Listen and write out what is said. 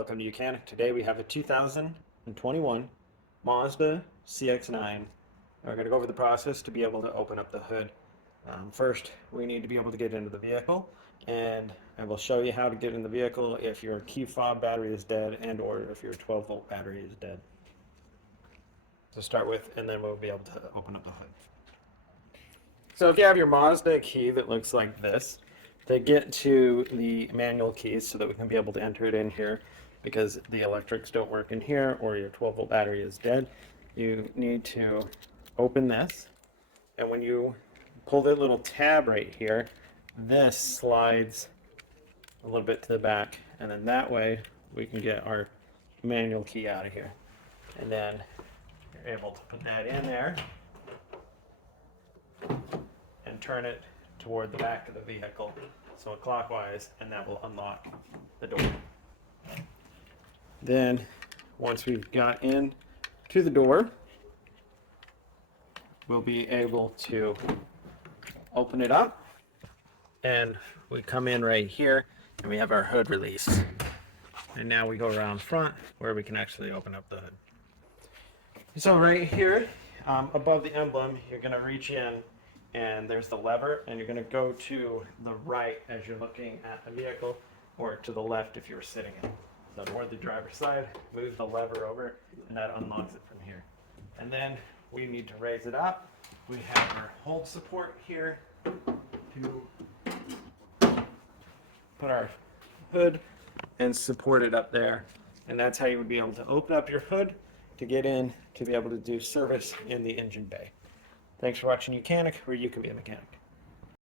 Welcome to Mechanic. Today we have a 2021 Mazda CX-9. We're going to go over the process to be able to open up the hood. First, we need to be able to get into the vehicle, and I will show you how to get in the vehicle if your key fob battery is dead and or if your 12-volt battery is dead. To start with, and then we'll be able to open up the hood. So if you have your Mazda key that looks like this, to get to the manual keys so that we can be able to enter it in here, because the electrics don't work in here or your 12-volt battery is dead, you need to open this, and when you pull the little tab right here, this slides a little bit to the back, and then that way we can get our manual key out of here. And then you're able to put that in there and turn it toward the back of the vehicle, so clockwise, and that will unlock the door. Then once we've got in to the door, we'll be able to open it up, and we come in right here and we have our hood release. And now we go around front where we can actually open up the hood. So right here above the emblem, you're going to reach in, and there's the lever, and you're going to go to the right as you're looking at the vehicle, or to the left if you're sitting in. So toward the driver's side, move the lever over, and that unlocks it from here. And then we need to raise it up. We have our hold support here to put our hood and support it up there. And that's how you would be able to open up your hood to get in to be able to do service in the engine bay. Thanks for watching Mechanic, where you can be a mechanic.